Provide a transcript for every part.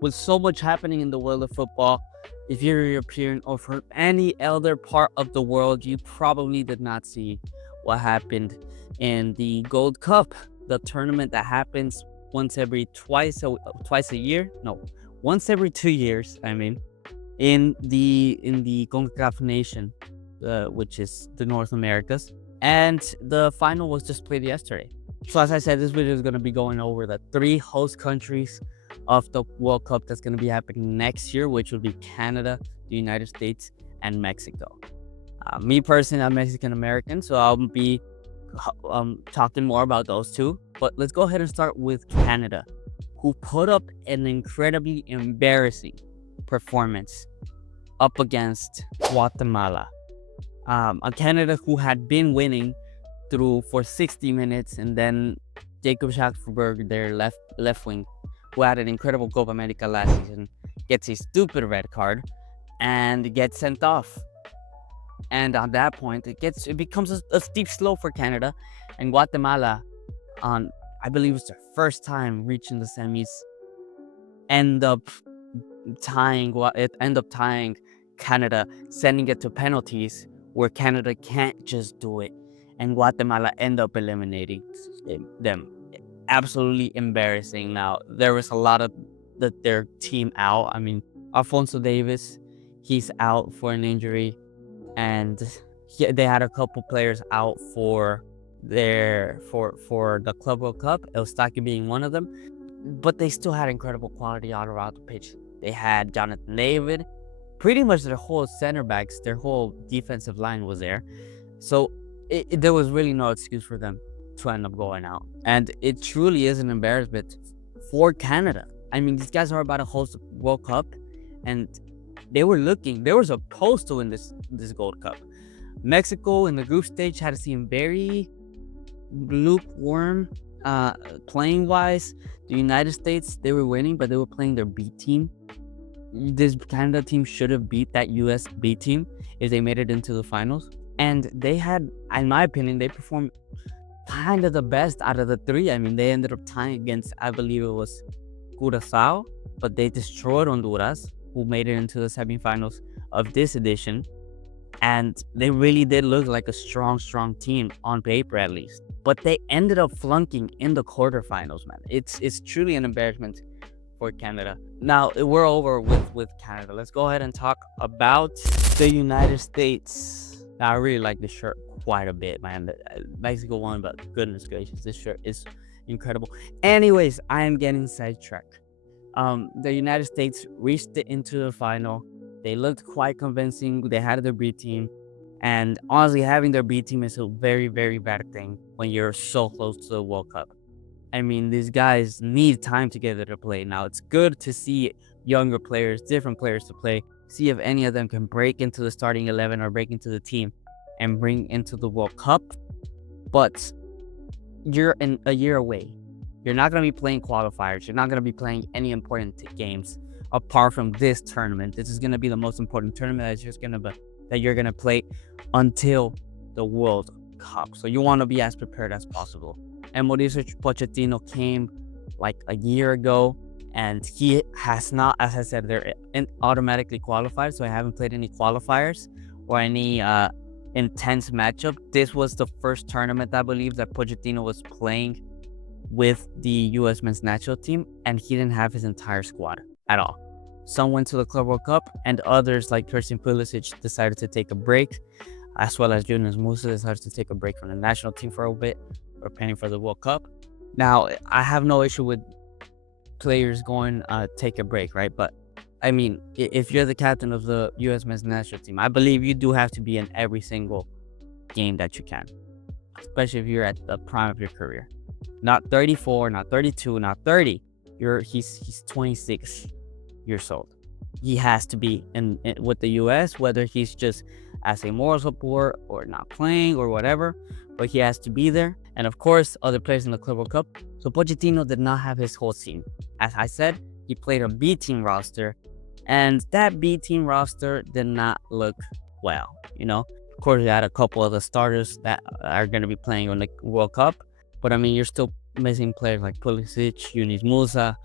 with so much happening in the world of football, if you're European or from any other part of the world, you probably did not see what happened in the Gold Cup, the tournament that happens once every twice a year. No, once every 2 years. I mean, in the CONCACAF nation, which is the North Americas, and the final was just played yesterday. So as I said, this video is going to be going over the three host countries of the World Cup that's going to be happening next year, which will be Canada, the United States, and Mexico. Me personally, I'm Mexican American, so I'll be talking more about those two. But let's go ahead and start with Canada, who put up an incredibly embarrassing performance up against Guatemala. A Canada who had been winning through for 60 minutes, and then Jacob Schafferberg, their left wing, who had an incredible Copa America last season, gets a stupid red card and gets sent off. And on that point, it becomes a steep slope for Canada, and Guatemala, on I believe it's their first time reaching the semis, end up tying Canada, sending it to penalties where Canada can't just do it, and Guatemala end up eliminating them. Absolutely embarrassing. Now there was a lot of their team out. I mean, Alfonso Davis, he's out for an injury, and they had a couple players out for the Club World Cup, Eustachio being one of them, but they still had incredible quality all around the pitch. They had Jonathan David, pretty much their whole center backs, their whole defensive line was there. So there was really no excuse for them to end up going out. And it truly is an embarrassment for Canada. I mean, these guys are about to host the World Cup, and they were supposed to win this Gold Cup. Mexico in the group stage had to seem very lukewarm playing wise. The United States, they were winning, but they were playing their B team. This Canada team should have beat that US B team if they made it into the finals. And they had, in my opinion, they performed kind of the best out of the three. I mean, they ended up tying against, I believe it was Curacao, but they destroyed Honduras, who made it into the semifinals of this edition. And they really did look like a strong team on paper, at least. But they ended up flunking in the quarterfinals, man. It's truly an embarrassment for Canada. Now we're over with Canada. Let's go ahead and talk about the United States. Now, I really like this shirt quite a bit, man. Mexico won, but goodness gracious, this shirt is incredible. Anyways, I am getting sidetracked. The United States reached it into the final. They looked quite convincing. They had their B team. And honestly, having their B team is a very, very bad thing when you're so close to the World Cup. I mean, these guys need time together to play. Now, it's good to see younger players, different players to play, see if any of them can break into the starting 11 or break into the team and bring into the World Cup. But you're a year away. You're not going to be playing qualifiers. You're not going to be playing any important games apart from this tournament. This is going to be the most important tournament that you're going to play until the World Cup. So you want to be as prepared as possible. And Mauricio Pochettino came like a year ago, and he has not, as I said, they're automatically qualified. So I haven't played any qualifiers or any intense matchup. This was the first tournament, I believe, that Pochettino was playing with the U.S. men's national team, and he didn't have his entire squad at all. Some went to the Club World Cup, and others, like Christian Pulisic, decided to take a break, as well as Yunus Musah decided to take a break from the national team for a bit, preparing for the World Cup. Now, I have no issue with players going take a break, right? But I mean, if you're the captain of the U.S. men's national team, I believe you do have to be in every single game that you can, especially if you're at the prime of your career. Not 34, not 32, not 30. He's 26 years old. He has to be in with the U.S., whether he's just as a moral support or not playing or whatever, but he has to be there. And of course, other players in the Club World Cup. So Pochettino did not have his whole team. As I said, he played a B team roster, and that B team roster did not look well. Of course, you had a couple of the starters that are going to be playing on the World Cup, but I mean, you're still missing players like Pulisic, Yunus Musah,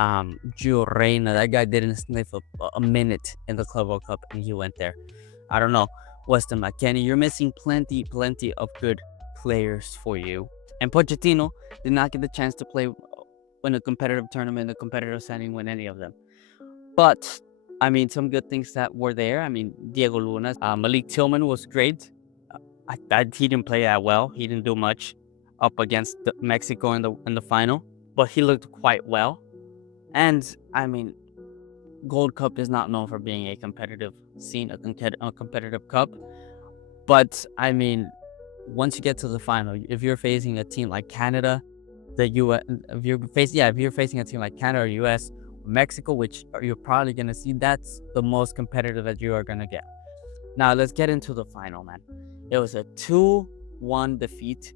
Gio Reyna. That guy didn't sniff a minute in the Club World Cup, and he went there. I don't know. Weston McKennie, you're missing plenty of good players for you. And Pochettino did not get the chance to play in a competitive tournament, a competitive setting, with any of them. But I mean, some good things that were there. I mean, Diego Luna, Malik Tillman was great. He didn't play that well. He didn't do much up against Mexico in the final, but he looked quite well. And I mean, Gold Cup is not known for being a competitive scene, a competitive cup. But I mean, once you get to the final, if you're facing a team like Canada, the U.S., if you're facing a team like Canada or U.S., Mexico, which you're probably gonna see, that's the most competitive that you are gonna get. Now let's get into the final, man. It was a 2-1 defeat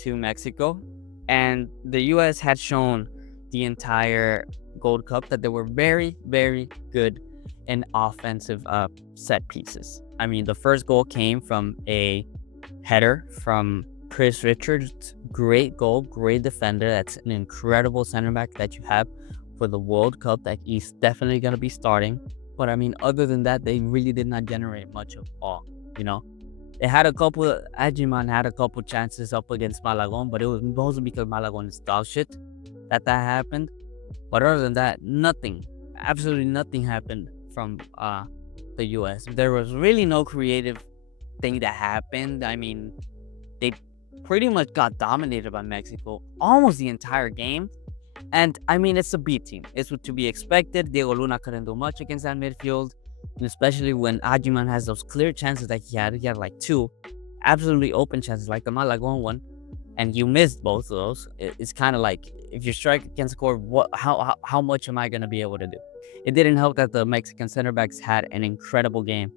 to Mexico, and the U.S. had shown the entire Gold Cup that they were very, very good in offensive set pieces. I mean, the first goal came from a header from Chris Richards. Great goal, great defender. That's an incredible center back that you have for the World Cup that he's definitely going to be starting. But I mean, other than that, they really did not generate much of all, you know? They had Ajiman had a couple chances up against Malagon, but it was mostly because Malagon is dog shit that happened. But other than that, nothing, absolutely nothing happened from the U.S. There was really no creative thing that happened. I mean, they pretty much got dominated by Mexico almost the entire game. And I mean, it's a B team. It's what to be expected. Diego Luna couldn't do much against that midfield, and especially when Ajiman has those clear chances that he had. He had like two absolutely open chances, like the Malagon one, and you missed both of those. It's kind of like, if your striker can score, how much am I gonna be able to do? It didn't help that the Mexican center backs had an incredible game,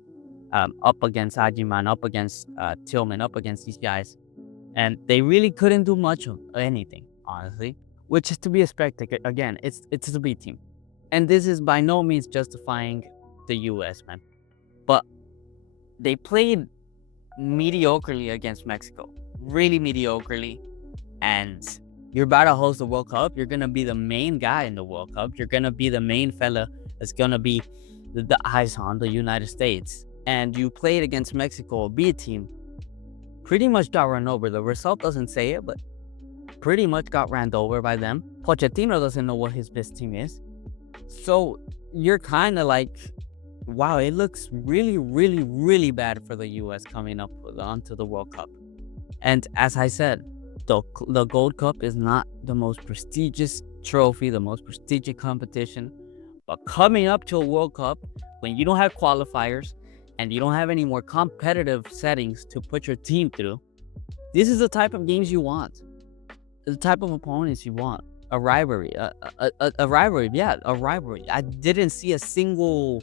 up against Ajiman, up against Tillman, up against these guys, and they really couldn't do much of anything, honestly. Which is to be expected. Again, it's a B team, and this is by no means justifying the U.S., man. But they played mediocrely against Mexico, really mediocrely. And you're about to host the World Cup. You're gonna be the main guy in the World Cup. You're gonna be the main fella that's gonna be the eyes on the United States. And you played against Mexico, a B team. Pretty much got run over. The result doesn't say it, but pretty much got ran over by them. Pochettino doesn't know what his best team is. So you're kind of like, wow, it looks really, really, really bad for the U.S. coming up onto the World Cup. And as I said, the Gold Cup is not the most prestigious trophy, the most prestigious competition. But coming up to a World Cup, when you don't have qualifiers and you don't have any more competitive settings to put your team through, this is the type of games you want. The type of opponents you want. A rivalry. A rivalry. Yeah, a rivalry. I didn't see a single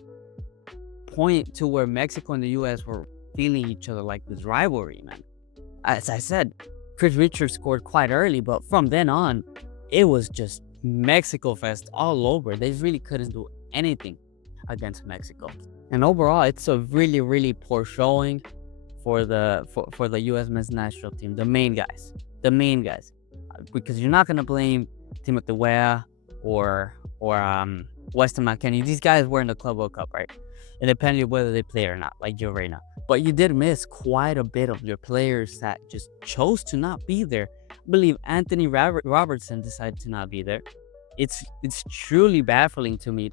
point to where Mexico and the U.S. were feeling each other like this rivalry, man. As I said, Chris Richards scored quite early, but from then on, it was just Mexico Fest all over. They really couldn't do anything against Mexico. And overall, it's a really, really poor showing for the U.S. men's national team. The main guys. Because you're not gonna blame Timothy Weah or Weston McKennie. These guys were in the Club World Cup, right? Independently of whether they play or not, like Gio Reyna. But you did miss quite a bit of your players that just chose to not be there. I believe Anthony Robertson decided to not be there. It's truly baffling to me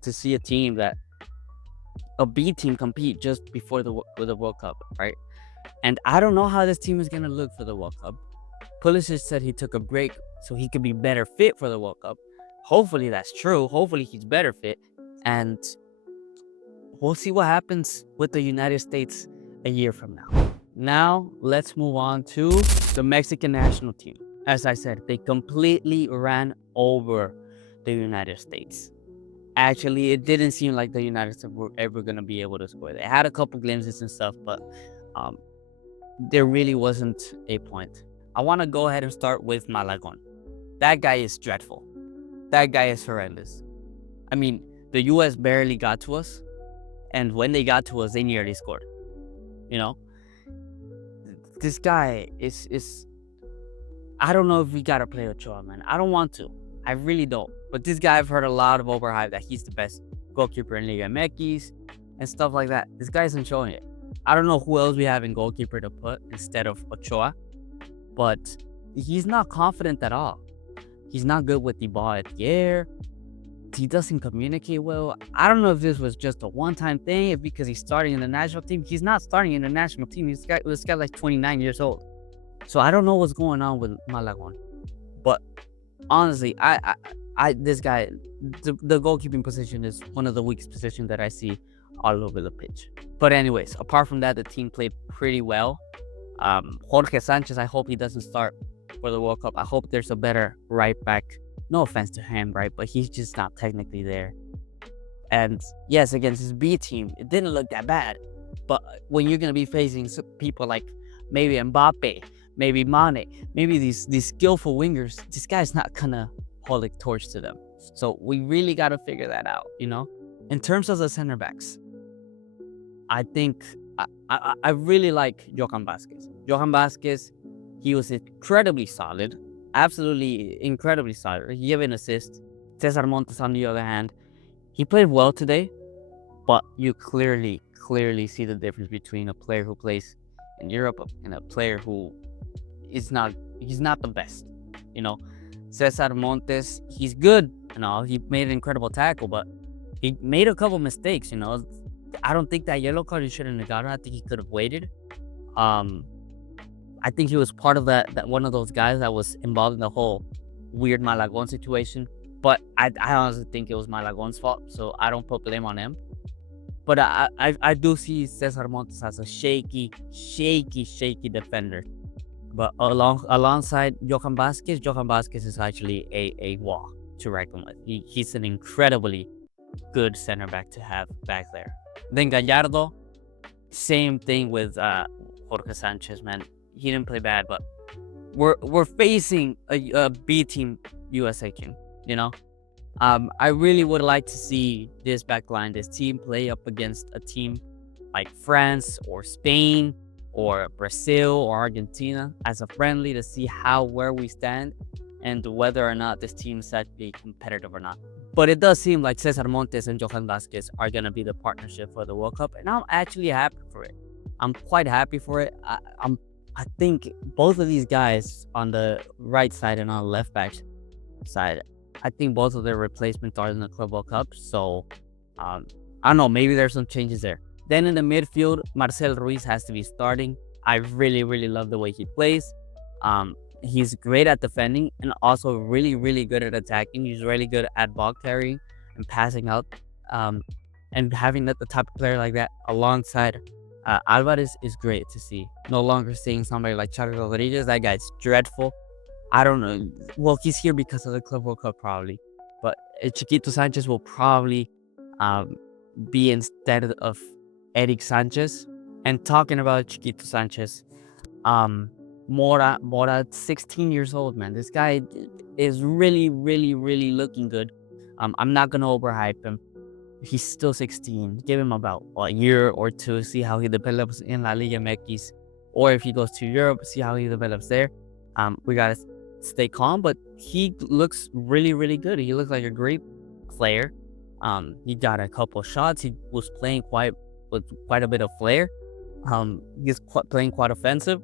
to see a team a B team compete just before the World Cup, right? And I don't know how this team is gonna look for the World Cup. Pulisic said he took a break so he could be better fit for the World Cup. Hopefully that's true. Hopefully he's better fit. And we'll see what happens with the United States a year from now. Now, let's move on to the Mexican national team. As I said, they completely ran over the United States. Actually, it didn't seem like the United States were ever going to be able to score. They had a couple glimpses and stuff, but there really wasn't a point. I want to go ahead and start with Malagon. That guy is dreadful. That guy is horrendous. I mean, the U.S. barely got to us, and when they got to us, they nearly scored. You know? This guy is I don't know if we got to play Ochoa, man. I don't want to. I really don't. But this guy, I've heard a lot of overhype that he's the best goalkeeper in Liga MX and stuff like that. This guy isn't showing it. I don't know who else we have in goalkeeper to put instead of Ochoa, but he's not confident at all. He's not good with the ball at the air. He doesn't communicate well. I don't know if this was just a one-time thing, if because he's starting in the national team. He's not starting in the national team. This guy like 29 years old. So I don't know what's going on with Malagon. But honestly, this guy, the goalkeeping position is one of the weakest positions that I see all over the pitch. But anyways, apart from that, the team played pretty well. Jorge Sanchez, I hope he doesn't start for the World Cup. I hope there's a better right back. No offense to him, right? But he's just not technically there. And yes, against his B team, it didn't look that bad. But when you're going to be facing people like maybe Mbappe, maybe Mane, maybe these skillful wingers, this guy's not going to hold a torch to them. So we really got to figure that out, you know? In terms of the center backs, I think I really like Johan Vasquez. Johan Vasquez, he was incredibly solid. Absolutely incredibly solid. He gave an assist. Cesar Montes, on the other hand, he played well today, but you clearly see the difference between a player who plays in Europe and a player who he's not the best. You know, Cesar Montes, he's good and all. He made an incredible tackle, but he made a couple mistakes. You know, I don't think that yellow card he shouldn't have gotten. I think he could have waited. I think he was part of that one of those guys that was involved in the whole weird Malagon situation. But I honestly think it was Malagon's fault, so I don't put blame on him. But I do see Cesar Montes as a shaky defender. But alongside Johan Vasquez is actually a wall to reckon with. He's an incredibly good center back to have back there. Then Gallardo, same thing with Jorge Sanchez, man. He didn't play bad, but we're facing a B team USA team, you know. I really would like to see this backline, this team play up against a team like France or Spain or Brazil or Argentina as a friendly to see where we stand and whether or not this team is actually competitive or not. But it does seem like Cesar Montes and Johan Vasquez are going to be the partnership for the World Cup, and I'm actually happy for it. I'm quite happy for it. I think both of these guys on the right side and on the left back side, I think both of their replacements are in the Club World Cup. So, I don't know, maybe there's some changes there. Then in the midfield, Marcel Ruiz has to be starting. I really love the way he plays. He's great at defending and also really good at attacking. He's really good at ball carrying and passing out. And having the type of player like that alongside Alvarez is great to see. No longer seeing somebody like Charlie Rodriguez. That guy's dreadful. I don't know. Well, he's here because of the Club World Cup probably. But Chiquito Sanchez will probably be instead of Eric Sanchez. And talking about Chiquito Sanchez, Mora, 16 years old, man. This guy is really looking good. I'm not gonna overhype him. He's still 16. Give him about a year or two, see how he develops in La Liga MX, or if he goes to Europe, see how he develops there. We gotta stay calm, but he looks really good. He looks like a great player. He got a couple shots. He was playing with quite a bit of flair. He's playing quite offensive,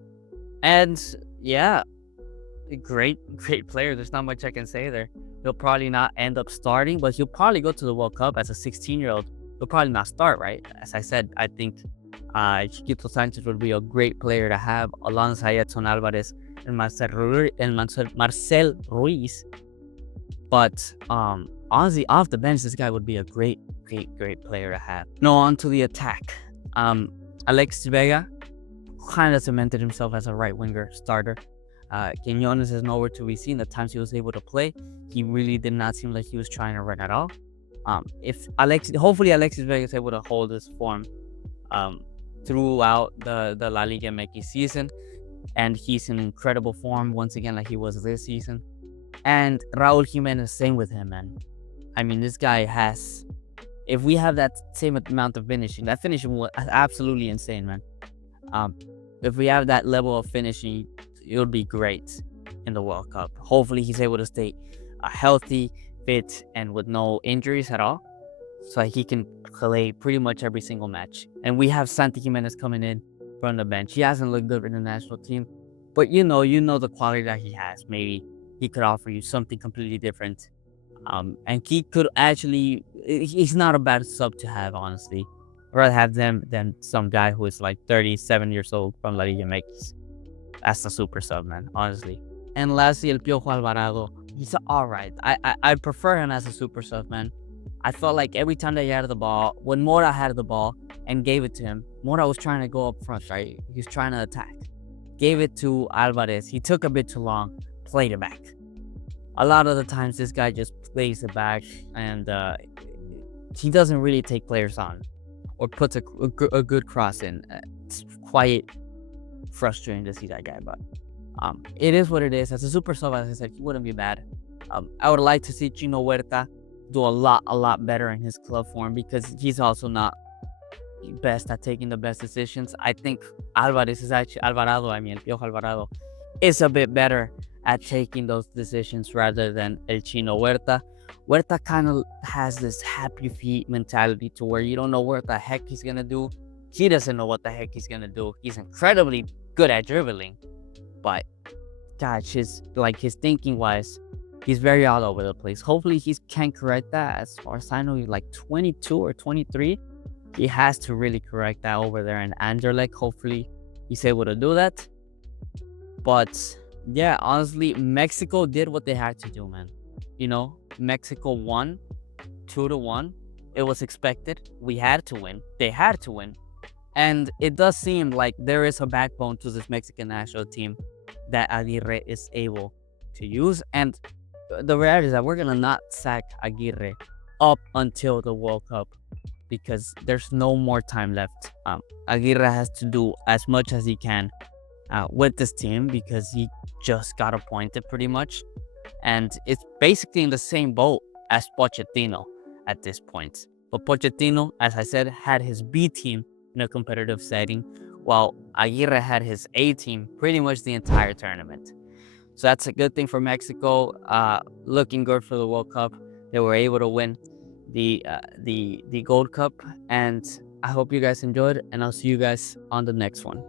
and yeah, a great player. There's not much I can say there. He'll probably not end up starting, but he'll probably go to the World Cup as a 16-year-old. He'll probably not start, right? As I said, I think Chiquito Sanchez would be a great player to have alongside Edson Alvarez and Marcel Ruiz. But honestly, off the bench, this guy would be a great player to have. Now on to the attack. Alexis Vega kind of cemented himself as a right winger starter. Quinones is nowhere to be seen. The times he was able to play, he really did not seem like he was trying to run at all. Hopefully Alexis Vega is able to hold his form throughout the La Liga MX season, and he's in incredible form once again, like he was this season. And Raul Jimenez, same with him, man. I mean, this guy has. If we have that same amount of finishing, that finishing was absolutely insane, man. If we have that level of finishing, it would be great in the World Cup. Hopefully, he's able to stay healthy, fit and with no injuries at all, so he can play pretty much every single match. And we have Santi Jimenez coming in from the bench. He hasn't looked good in the national team, but you know the quality that he has. Maybe he could offer you something completely different. And he could actually, he's not a bad sub to have, honestly. I'd rather have them than some guy who is like 37 years old from La Liga MX. That's a super sub, man, honestly. And lastly, El Piojo Alvarado. He's all right. I prefer him as a super sub, man. I felt like every time that he had the ball, when Mora had the ball and gave it to him, Mora was trying to go up front, right? He was trying to attack. Gave it to Alvarez. He took a bit too long, played it back. A lot of the times, this guy just plays it back, and he doesn't really take players on or puts a good cross in. It's quite frustrating to see that guy, but it is what it is. As a super sub, as I said, he wouldn't be bad. I would like to see Chino Huerta do a lot better in his club form, because he's also not best at taking the best decisions. I think Alvarado, I mean Piojo Alvarado, is a bit better at taking those decisions rather than El Chino Huerta. Huerta kind of has this happy feet mentality to where you don't know what the heck he's gonna do. He doesn't know what the heck he's gonna do. He's incredibly good at dribbling, but gosh, his thinking wise, he's very all over the place. Hopefully he can correct that. As far as I know, he's like 22 or 23. He has to really correct that over there in Anderlecht. Hopefully he's able to do that. But yeah, honestly, Mexico did what they had to do, man. Mexico won 2-1. It was expected. We had to win. They had to win. And it does seem like there is a backbone to this Mexican national team that Aguirre is able to use. And the reality is that we're going to not sack Aguirre up until the World Cup, because there's no more time left. Aguirre has to do as much as he can with this team, because he just got appointed pretty much. And it's basically in the same boat as Pochettino at this point. But Pochettino, as I said, had his B team in a competitive setting, while Aguirre had his A team pretty much the entire tournament. So that's a good thing for Mexico. Looking good for the World Cup. They were able to win the Gold Cup, and I hope you guys enjoyed, and I'll see you guys on the next one.